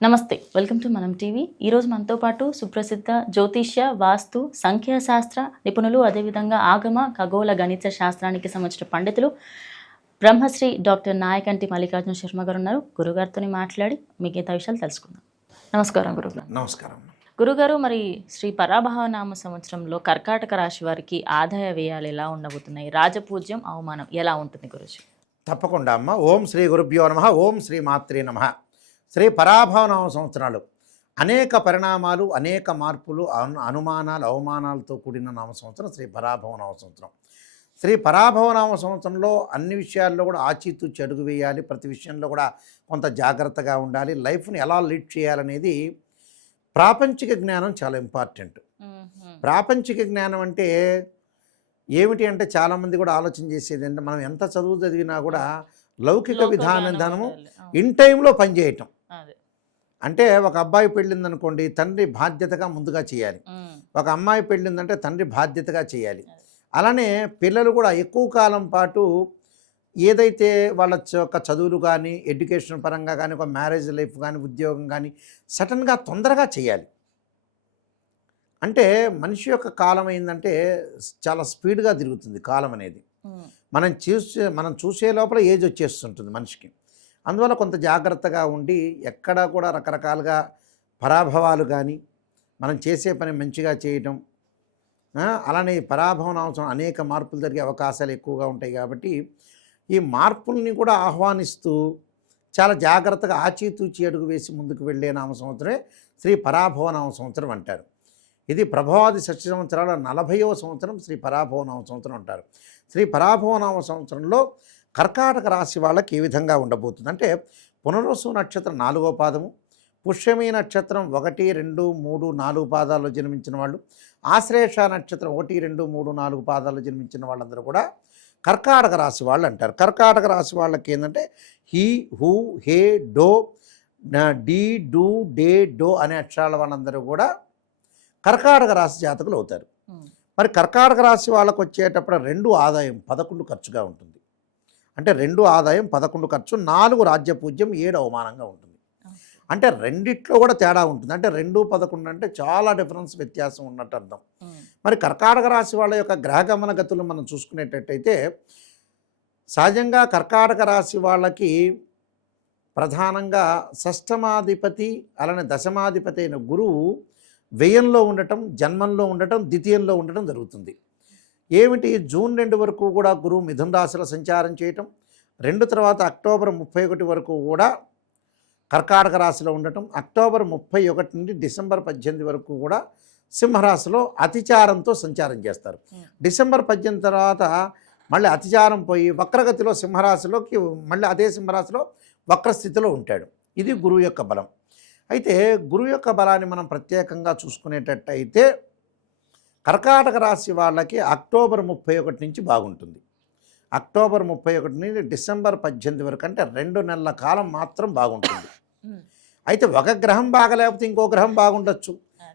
నమస్తే, welcome to మనం TV. ఈరోజు మనతో పాటు సుప్రసిద్ధ జ్యోతిష్య, వాస్తు, సంఖ్యాశాస్త్ర నిపుణులు, అదేవిధంగా ఆగమ ఖగోళ గణిత శాస్త్రానికి సంబంధించిన పండితులు బ్రహ్మశ్రీ డాక్టర్ నాయకంటి మల్లికార్జున శర్మ గారు ఉన్నారు. గురుగారితో మాట్లాడి మిగతా విషయాలు తెలుసుకుందాం. నమస్కారం గురుగారు. నమస్కారం గురుగారు. మరి శ్రీ పరాభవనామ సంవత్సరంలో కర్కాటక రాశి వారికి ఆదాయ వ్యయాలు ఎలా ఉండబోతున్నాయి? రాజపూజ్యం, అవమానం ఎలా ఉంటుంది గురుజీ? తప్పకుండా అమ్మ. ఓం శ్రీ గురుభ్యో నమః. ఓం శ్రీ మాత్రే నమః. శ్రీ పరాభవనామ సంవత్సరాలు అనేక పరిణామాలు, అనేక మార్పులు, అనుమానాలు, అవమానాలతో కూడిన నామ సంవత్సరం శ్రీ పరాభవనామ సంవత్సరం. శ్రీ పరాభవనామ సంవత్సరంలో అన్ని విషయాల్లో కూడా ఆచితూచి అడుగు వేయాలి. ప్రతి విషయంలో కూడా కొంత జాగ్రత్తగా ఉండాలి. లైఫ్ని ఎలా లీడ్ చేయాలనేది ప్రాపంచిక జ్ఞానం చాలా ఇంపార్టెంట్. ప్రాపంచిక జ్ఞానం అంటే ఏమిటి అంటే చాలామంది కూడా ఆలోచన చేసేది అంటే మనం ఎంత చదువు చదివినా కూడా లౌకిక విధానము ఇన్ టైంలో పనిచేయటం. అంటే ఒక అబ్బాయి పెళ్ళిందనుకోండి, తండ్రి బాధ్యతగా ముందుగా చేయాలి. ఒక అమ్మాయి పెళ్ళిందంటే తండ్రి బాధ్యతగా చేయాలి. అలానే పిల్లలు కూడా ఎక్కువ కాలం పాటు ఏదైతే వాళ్ళ యొక్క చదువులు కానీ, ఎడ్యుకేషన్ పరంగా కానీ, ఒక మ్యారేజ్ లైఫ్ కానీ, ఉద్యోగం కానీ సడన్గా తొందరగా చేయాలి. అంటే మనిషి యొక్క కాలం ఏంటంటే చాలా స్పీడ్గా తిరుగుతుంది కాలం అనేది. మనం చూసే లోపల ఏజ్ వచ్చేస్తుంటుంది మనిషికి. అందువల్ల కొంత జాగ్రత్తగా ఉండి ఎక్కడా కూడా రకరకాలుగా పరాభవాలు కానీ, మనం చేసే పని మంచిగా చేయటం, అలానే పరాభవం అవసరం అనేక మార్పులు జరిగే అవకాశాలు ఎక్కువగా ఉంటాయి. కాబట్టి ఈ మార్పుల్ని కూడా ఆహ్వానిస్తూ చాలా జాగ్రత్తగా ఆచితూచి అడుగు వేసి ముందుకు వెళ్ళే నామ సంవత్సరమే శ్రీ పరాభవనామ సంవత్సరం అంటారు. ఇది ప్రభవాది షష్ఠి సంవత్సరాల 40వ సంవత్సరం శ్రీ పరాభవనామ సంవత్సరం అంటారు. శ్రీ పరాభవనామ సంవత్సరంలో కర్కాటక రాశి వాళ్ళకి ఏ విధంగా ఉండబోతుంది అంటే, పునర్వసు నక్షత్రం 4వ పాదము, పుష్యమి నక్షత్రం 1, 2, 3, 4 పాదాల్లో జన్మించిన వాళ్ళు, ఆశ్లేష నక్షత్రం 1, 2, 3, 4 పాదాల్లో జన్మించిన వాళ్ళందరూ కూడా కర్కాటక రాశి వాళ్ళు అంటారు. కర్కాటక రాశి వాళ్ళకి ఏంటంటే హీ, హూ, హే, డో, డీ, డూ, డే, డో అనే అక్షరాల వాళ్ళందరూ కూడా కర్కాటక రాశి జాతకులు అవుతారు. మరి కర్కాటక రాశి వాళ్ళకు వచ్చేటప్పుడు 2 ఆదాయం 11 ఖర్చుగా ఉంటుంది. అంటే 2 ఆదాయం 11 ఖర్చు, 4 రాజ్యపూజ్యం, 7 అవమానంగా ఉంటుంది. అంటే రెండిట్లో కూడా తేడా ఉంటుంది. అంటే 2, 11 అంటే చాలా డిఫరెన్స్, వ్యత్యాసం ఉన్నట్టు అర్థం. మరి కర్కాటక రాశి వాళ్ళ యొక్క గ్రహగమన గతులు మనం చూసుకునేటట్టయితే సహజంగా కర్కాటక రాశి వాళ్ళకి ప్రధానంగా షష్టమాధిపతి అలానే దశమాధిపతి అయిన గురువు వ్యయంలో ఉండటం, జన్మంలో ఉండటం, ద్వితీయంలో ఉండటం జరుగుతుంది. ఏమిటి జూన్ 2 వరకు కూడా గురువు మిథున రాశిలో సంచారం చేయటం, 2 తర్వాత అక్టోబర్ 31 వరకు కూడా కర్కాటక రాశిలో ఉండటం, అక్టోబర్ 31 నుండి డిసెంబర్ 18 వరకు కూడా సింహరాశిలో అతిచారంతో సంచారం చేస్తారు. డిసెంబర్ 18 తర్వాత మళ్ళీ అతిచారం పోయి వక్రగతిలో సింహరాశిలోకి మళ్ళీ అదే సింహరాశిలో వక్రస్థితిలో ఉంటాడు. ఇది గురువు యొక్క బలం. అయితే గురువు యొక్క బలాన్ని మనం ప్రత్యేకంగా చూసుకునేటట్టయితే కర్కాటక రాశి వాళ్ళకి అక్టోబర్ 31 నుంచి బాగుంటుంది. అక్టోబర్ 31 నుండి డిసెంబర్ 18 వరకు అంటే 2 నెలల కాలం మాత్రం బాగుంటుంది. అయితే ఒక గ్రహం బాగలేకపోతే ఇంకో గ్రహం బాగుండొచ్చు,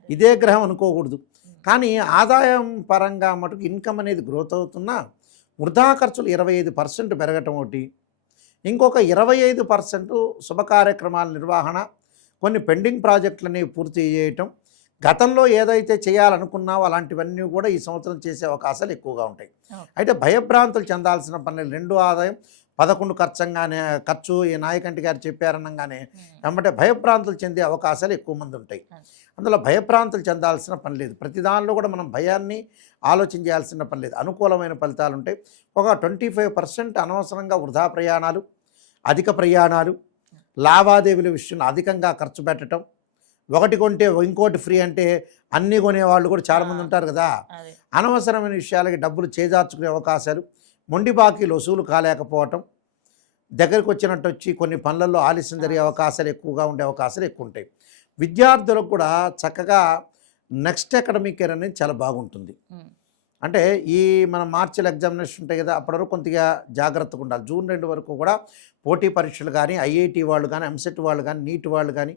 ఇదే గ్రహం అనుకోకూడదు. కానీ ఆదాయం పరంగా మటుకు ఇన్కమ్ అనేది గ్రోత్ అవుతున్నా వృధా ఖర్చులు 25% పెరగటం ఒకటి, ఇంకొక 25% శుభ కార్యక్రమాల నిర్వహణ, కొన్ని పెండింగ్ ప్రాజెక్టులని పూర్తి చేయటం, గతంలో ఏదైతే చేయాలనుకున్నావో అలాంటివన్నీ కూడా ఈ సంవత్సరం చేసే అవకాశాలు ఎక్కువగా ఉంటాయి. అయితే భయభ్రాంతులు చెందాల్సిన పని 2 ఆదాయం 11 ఖర్చు ఈ నాయకంటి గారు చెప్పారనగానే వెంబటే భయభ్రాంతులు చెందే అవకాశాలు ఎక్కువ మంది ఉంటాయి. అందులో భయభ్రాంతులు చెందాల్సిన పని లేదు. ప్రతి దానిలో కూడా మనం భయాన్ని ఆలోచన చేయాల్సిన పని లేదు. అనుకూలమైన ఫలితాలు ఉంటాయి. ఒక 25% అనవసరంగా వృధా ప్రయాణాలు, అధిక ప్రయాణాలు, లావాదేవీల విషయంలో అధికంగా ఖర్చు పెట్టడం, ఒకటి కొంటే ఇంకోటి ఫ్రీ అంటే అన్నీ కొనేవాళ్ళు కూడా చాలామంది ఉంటారు కదా. అనవసరమైన విషయాలకి డబ్బులు చేజార్చుకునే అవకాశాలు, మొండి బాకీలు వసూలు కాలేకపోవటం, దగ్గరికి వచ్చినట్టు వచ్చి కొన్ని పనులలో ఆలస్యం జరిగే అవకాశాలు ఎక్కువగా ఉండే అవకాశాలు ఎక్కువ ఉంటాయి. విద్యార్థులకు కూడా చక్కగా నెక్స్ట్ అకాడమిక్ ఇయర్ అనేది చాలా బాగుంటుంది. అంటే ఈ మన మార్చిలో ఎగ్జామినేషన్ ఉంటాయి కదా, అప్పటి వరకు కొద్దిగా జాగ్రత్తగా ఉండాలి. జూన్ 2 వరకు కూడా పోటీ పరీక్షలు కానీ, ఐఐటి వాళ్ళు కానీ, ఎంసెట్ వాళ్ళు కానీ, నీట్ వాళ్ళు కానీ,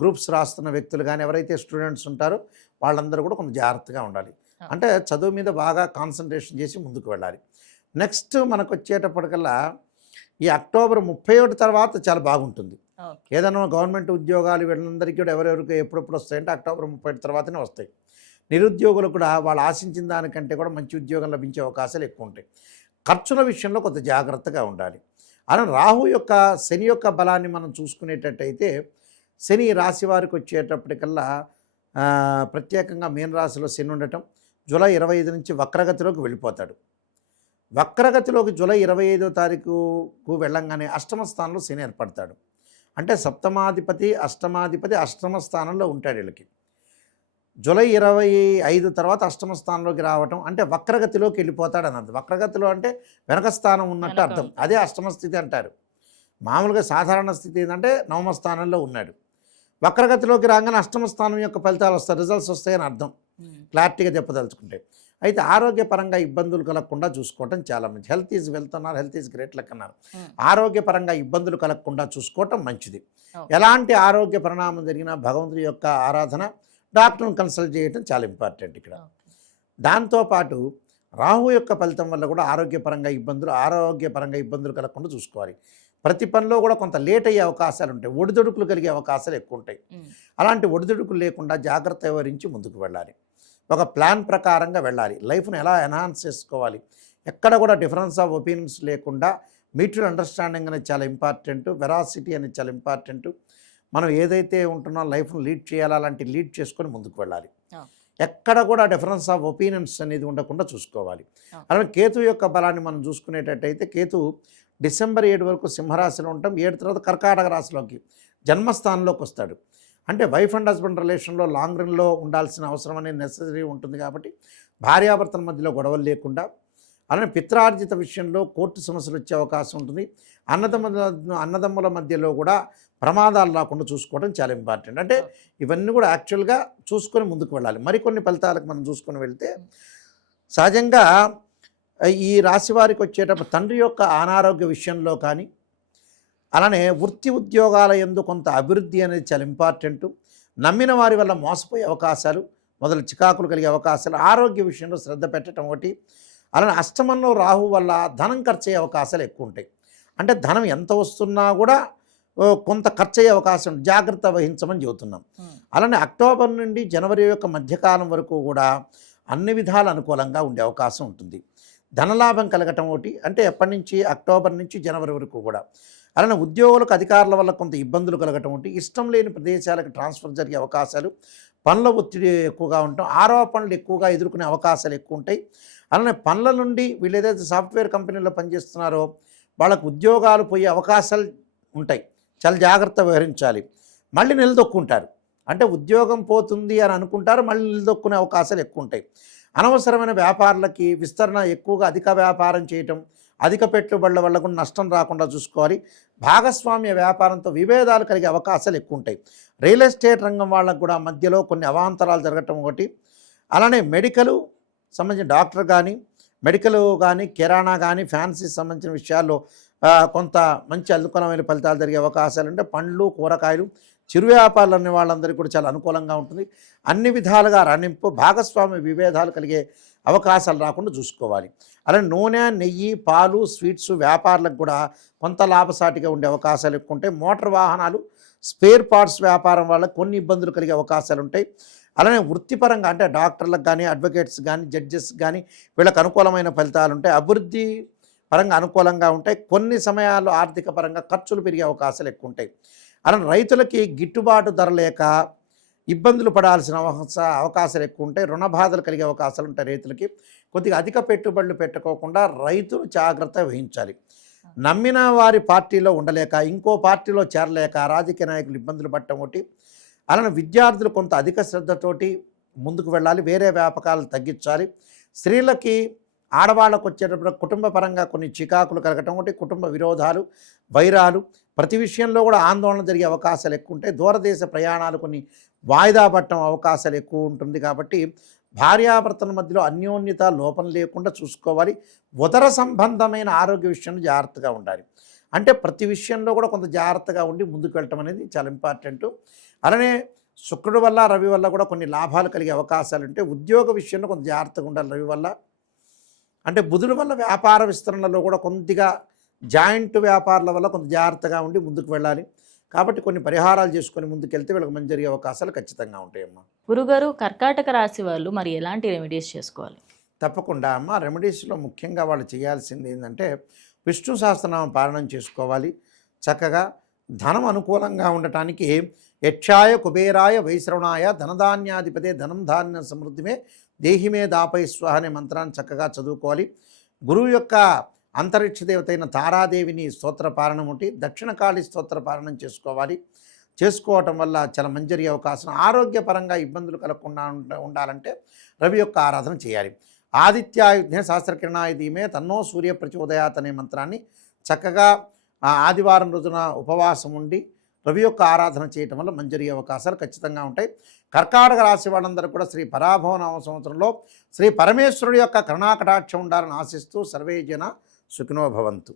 గ్రూప్స్ రాస్తున్న వ్యక్తులు కానీ, ఎవరైతే స్టూడెంట్స్ ఉంటారో వాళ్ళందరూ కూడా కొంచెం జాగ్రత్తగా ఉండాలి. అంటే చదువు మీద బాగా కాన్సన్ట్రేషన్ చేసి ముందుకు వెళ్ళాలి. నెక్స్ట్ మనకు వచ్చేటప్పటికల్లా ఈ అక్టోబర్ 31 తర్వాత చాలా బాగుంటుంది. ఓకే. ఏదైనా గవర్నమెంట్ ఉద్యోగాలు వీళ్ళందరికీ కూడా ఎవరెవరికి ఎప్పుడెప్పుడు వస్తాయంటే అక్టోబర్ 30 తర్వాతనే వస్తాయి. నిరుద్యోగులు కూడా వాళ్ళు ఆశించిన దానికంటే కూడా మంచి ఉద్యోగం లభించే అవకాశాలు ఎక్కువ ఉంటాయి. ఖర్చుల విషయంలో కొంత జాగ్రత్తగా ఉండాలి. అలా రాహు యొక్క శని యొక్క బలాన్ని మనం చూసుకునేటట్టయితే శని రాశి వారికి వచ్చేటప్పటికల్లా ప్రత్యేకంగా మీన రాశిలో శని ఉండటం, జూలై 25 నుంచి వక్రగతిలోకి వెళ్ళిపోతాడు. వక్రగతిలోకి జూలై 25వ తారీఖుకు వెళ్ళంగానే అష్టమ స్థానంలో శని ఏర్పడతాడు. అంటే సప్తమాధిపతి అష్టమాధిపతి అష్టమ స్థానంలో ఉంటాడు వీళ్ళకి. జూలై 25 తర్వాత అష్టమ స్థానంలోకి రావటం అంటే వక్రగతిలోకి వెళ్ళిపోతాడు అని అర్థం. వక్రగతిలో అంటే వెనక స్థానం ఉన్నట్టు అర్థం. అదే అష్టమ స్థితి అంటారు. మామూలుగా సాధారణ స్థితి ఏంటంటే నవమ స్థానంలో ఉన్నాడు. వక్రగతిలోకి రాగానే అష్టమ స్థానం యొక్క ఫలితాలు వస్తాయి, రిజల్ట్స్ వస్తాయని అర్థం, క్లారిటీగా చెప్పదలుచుకుంటే. అయితే ఆరోగ్యపరంగా ఇబ్బందులు కలగకుండా చూసుకోవటం చాలా మంచిది. హెల్త్ ఈజ్ వెల్త్ అన్నారు, హెల్త్ ఈజ్ గ్రేట్ లక్ అన్నారు. ఆరోగ్యపరంగా ఇబ్బందులు కలగకుండా చూసుకోవటం మంచిది. ఎలాంటి ఆరోగ్య పరిణామం జరిగినా భగవంతుడి యొక్క ఆరాధన, డాక్టర్ని కన్సల్ట్ చేయటం చాలా ఇంపార్టెంట్ ఇక్కడ. దాంతోపాటు రాహు యొక్క ఫలితం వల్ల కూడా ఆరోగ్యపరంగా ఇబ్బందులు కలగకుండా చూసుకోవాలి. ప్రతి పనిలో కూడా కొంత లేట్ అయ్యే అవకాశాలు ఉంటాయి, ఒడిదుడుకులు కలిగే అవకాశాలు ఎక్కువ ఉంటాయి. అలాంటి ఒడిదుడుకులు లేకుండా జాగ్రత్త వివరించి ముందుకు వెళ్ళాలి. ఒక ప్లాన్ ప్రకారంగా వెళ్ళాలి. లైఫ్ను ఎలా ఎన్హాన్స్ చేసుకోవాలి, ఎక్కడ కూడా డిఫరెన్స్ ఆఫ్ ఒపీనియన్స్ లేకుండా మ్యూచువల్ అండర్స్టాండింగ్ అనేది చాలా ఇంపార్టెంట్, వెరాసిటీ అనేది చాలా ఇంపార్టెంట్. మనం ఏదైతే ఉంటున్నా లైఫ్ను లీడ్ చేయాలి, అలాంటి లీడ్ చేసుకొని ముందుకు వెళ్ళాలి. ఎక్కడ కూడా డిఫరెన్స్ ఆఫ్ ఒపీనియన్స్ అనేది ఉండకుండా చూసుకోవాలి. అలాగే కేతు యొక్క బలాన్ని మనం చూసుకునేటట్టయితే కేతు డిసెంబర్ 7 వరకు సింహరాశిలో ఉంటాం. 7 తర్వాత కర్కాటక రాశిలోకి జన్మస్థానంలోకి వస్తాడు. అంటే వైఫ్ అండ్ హస్బెండ్ రిలేషన్లో లాంగ్ రన్లో ఉండాల్సిన అవసరం అనేది నెసరీ ఉంటుంది. కాబట్టి భార్యాభర్తల మధ్యలో గొడవలు లేకుండా, అలానే పిత్రార్జిత విషయంలో కోర్టు సమస్యలు వచ్చే అవకాశం ఉంటుంది. అన్నదమ్ముల మధ్యలో కూడా ప్రమాదాలు రాకుండా చూసుకోవడం చాలా ఇంపార్టెంట్. అంటే ఇవన్నీ కూడా యాక్చువల్గా చూసుకొని ముందుకు వెళ్ళాలి. మరికొన్ని ఫలితాలకు మనం చూసుకొని వెళ్తే సహజంగా ఈ రాశి వారికి వచ్చేటప్పుడు తండ్రి యొక్క అనారోగ్య విషయంలో కానీ, అలానే వృత్తి ఉద్యోగాల యందు కొంత అభివృద్ధి అనేది చాలా ఇంపార్టెంట్. నమ్మిన వారి వల్ల మోసపోయే అవకాశాలు, మొదలు చికాకులు కలిగే అవకాశాలు, ఆరోగ్య విషయంలో శ్రద్ధ పెట్టడం ఒకటి. అలానే అష్టమంలో రాహు వల్ల ధనం ఖర్చు అయ్యే అవకాశాలు ఎక్కువ ఉంటాయి. అంటే ధనం ఎంత వస్తున్నా కూడా కొంత ఖర్చు అయ్యే అవకాశం, జాగ్రత్త వహించమని చెబుతున్నాం. అలానే అక్టోబర్ నుండి జనవరి యొక్క మధ్యకాలం వరకు కూడా అన్ని విధాలు అనుకూలంగా ఉండే అవకాశం ఉంటుంది. ధనలాభం కలగటం ఒకటి, అంటే ఎప్పటి నుంచి అక్టోబర్ నుంచి జనవరి వరకు కూడా. అలానే ఉద్యోగులకు అధికారుల వల్ల కొంత ఇబ్బందులు కలగటం ఒకటి, ఇష్టం లేని ప్రదేశాలకు ట్రాన్స్ఫర్ జరిగే అవకాశాలు, పనుల ఒత్తిడి ఎక్కువగా ఉండటం, ఆరోపణలు ఎక్కువగా ఎదుర్కొనే అవకాశాలు ఎక్కువ ఉంటాయి. అలానే పనుల నుండి వీళ్ళు ఏదైతే సాఫ్ట్వేర్ కంపెనీలో పనిచేస్తున్నారో వాళ్ళకు ఉద్యోగాలు పోయే అవకాశాలు ఉంటాయి, చాలా జాగ్రత్త వహించాలి. మళ్ళీ నిలదొక్కుంటారు, అంటే ఉద్యోగం పోతుంది అని అనుకుంటారు, మళ్ళీ నిలదొక్కునే అవకాశాలు ఎక్కువ ఉంటాయి. అనవసరమైన వ్యాపారులకి విస్తరణ ఎక్కువగా అధిక వ్యాపారం చేయటం, అధిక పెట్టుబడుల వల్ల కూడా నష్టం రాకుండా చూసుకోవాలి. భాగస్వామ్య వ్యాపారంతో విభేదాలు కలిగే అవకాశాలు ఎక్కువ ఉంటాయి. రియల్ ఎస్టేట్ రంగం వాళ్ళకు కూడా మధ్యలో కొన్ని అవాంతరాలు జరగటం ఒకటి. అలానే మెడికల్ సంబంధించిన డాక్టర్ కానీ, మెడికల్ కానీ, కిరాణా కానీ, ఫ్యాన్సీ సంబంధించిన విషయాల్లో కొంత మంచి అనుకూలమైన ఫలితాలు జరిగే అవకాశాలు ఉంటే, పండ్లు కూరగాయలు చిరు వ్యాపారులు అనే వాళ్ళందరికీ కూడా చాలా అనుకూలంగా ఉంటుంది. అన్ని విధాలుగా రాణింపు, భాగస్వామ్య విభేదాలు కలిగే అవకాశాలు రాకుండా చూసుకోవాలి. అలానే నూనె, నెయ్యి, పాలు, స్వీట్స్ వ్యాపారులకు కూడా కొంత లాభసాటిగా ఉండే అవకాశాలు ఎక్కువ ఉంటాయి. మోటార్ వాహనాలు, స్పేర్ పార్ట్స్ వ్యాపారం వల్ల కొన్ని ఇబ్బందులు కలిగే అవకాశాలు ఉంటాయి. అలానే వృత్తిపరంగా అంటే డాక్టర్లకు కానీ, అడ్వకేట్స్ కానీ, జడ్జెస్ కానీ వీళ్ళకి అనుకూలమైన ఫలితాలు ఉంటాయి. అభివృద్ధి పరంగా అనుకూలంగా ఉంటాయి. కొన్ని సమయాల్లో ఆర్థిక పరంగా ఖర్చులు పెరిగే అవకాశాలు ఎక్కువ ఉంటాయి. అలానే రైతులకి గిట్టుబాటు ధర లేక ఇబ్బందులు పడాల్సిన అవకాశాలు ఎక్కువ ఉంటాయి. రుణ బాధలు కలిగే అవకాశాలు ఉంటాయి. రైతులకి కొద్దిగా అధిక పెట్టుబడులు పెట్టుకోకుండా రైతులు జాగ్రత్త వహించాలి. నమ్మిన వారి పార్టీలో ఉండలేక, ఇంకో పార్టీలో చేరలేక రాజకీయ నాయకులు ఇబ్బందులు పడటం ఒకటి. అలానే విద్యార్థులు కొంత అధిక శ్రద్ధతోటి ముందుకు వెళ్ళాలి, వేరే వ్యాపకాలు తగ్గించాలి. స్త్రీలకి, ఆడవాళ్ళకు వచ్చేటప్పుడు కుటుంబ పరంగా కొన్ని చికాకులు కలగటం ఒకటి, కుటుంబ విరోధాలు, వైరాలు, ప్రతి విషయంలో కూడా ఆందోళన జరిగే అవకాశాలు ఎక్కువ ఉంటాయి. దూరదేశ ప్రయాణాలు కొన్ని వాయిదా పడటం అవకాశాలు ఎక్కువ ఉంటుంది. కాబట్టి భార్యాభర్తల మధ్యలో అన్యోన్యత లోపం లేకుండా చూసుకోవాలి. ఉదర సంబంధమైన ఆరోగ్య విషయంలో జాగ్రత్తగా ఉండాలి. అంటే ప్రతి విషయంలో కూడా కొంత జాగ్రత్తగా ఉండి ముందుకు వెళ్ళటం అనేది చాలా ఇంపార్టెంట్. అలానే శుక్రుడి వల్ల, రవి వల్ల కూడా కొన్ని లాభాలు కలిగే అవకాశాలు ఉంటాయి. ఉద్యోగ విషయంలో కొంత జాగ్రత్తగా ఉండాలి రవి వల్ల. అంటే బుధుడి వల్ల వ్యాపార విస్తరణలో కూడా కొద్దిగా జాయింట్ వ్యాపారాల వల్ల కొంత జాగ్రత్తగా ఉండి ముందుకు వెళ్ళాలి. కాబట్టి కొన్ని పరిహారాలు చేసుకొని ముందుకెళ్తే వీళ్ళకి మంచి జరిగే అవకాశాలు ఖచ్చితంగా ఉంటాయమ్మా. గురుగారు, కర్కాటక రాశి వాళ్ళు మరి ఎలాంటి రెమెడీస్ చేసుకోవాలి? తప్పకుండా అమ్మ. రెమెడీస్లో ముఖ్యంగా వాళ్ళు చేయాల్సింది ఏంటంటే విష్ణు సహస్రనామం పారాయణం చేసుకోవాలి. చక్కగా ధనం అనుకూలంగా ఉండటానికి యక్షాయ కుబేరాయ వైశ్రవణాయ ధనధాన్యాధిపతే ధనం ధాన్య సమృద్ధిమే దేహిమే దాపై స్వహ అనే మంత్రాన్ని చక్కగా చదువుకోవాలి. గురువు యొక్క అంతరిక్ష దేవత అయిన తారాదేవిని స్తోత్ర పారాయణం ఉంటే దక్షిణకాళి స్తోత్ర పారాయణం చేసుకోవాలి. చేసుకోవటం వల్ల చాలా మంచి జరిగే అవకాశం. ఆరోగ్యపరంగా ఇబ్బందులు కలగకుండా ఉండాలంటే రవి యొక్క ఆరాధన చేయాలి. ఆదిత్యాయుధ్నే సహస్రకిరణాయ ధీమే తన్నో సూర్య ప్రచోదయాత్ అనే మంత్రాన్ని చక్కగా ఆదివారం రోజున ఉపవాసం ఉండి రవి యొక్క ఆరాధన చేయటం వల్ల మంచి జరిగే అవకాశాలు ఖచ్చితంగా ఉంటాయి. కర్కాటక రాశి వాళ్ళందరూ కూడా శ్రీ పరాభవనామ సంవత్సరంలో శ్రీ పరమేశ్వరుడి యొక్క కరుణాకటాక్షం ఉండాలని ఆశిస్తూ సర్వే జన సుఖినో భవంతు.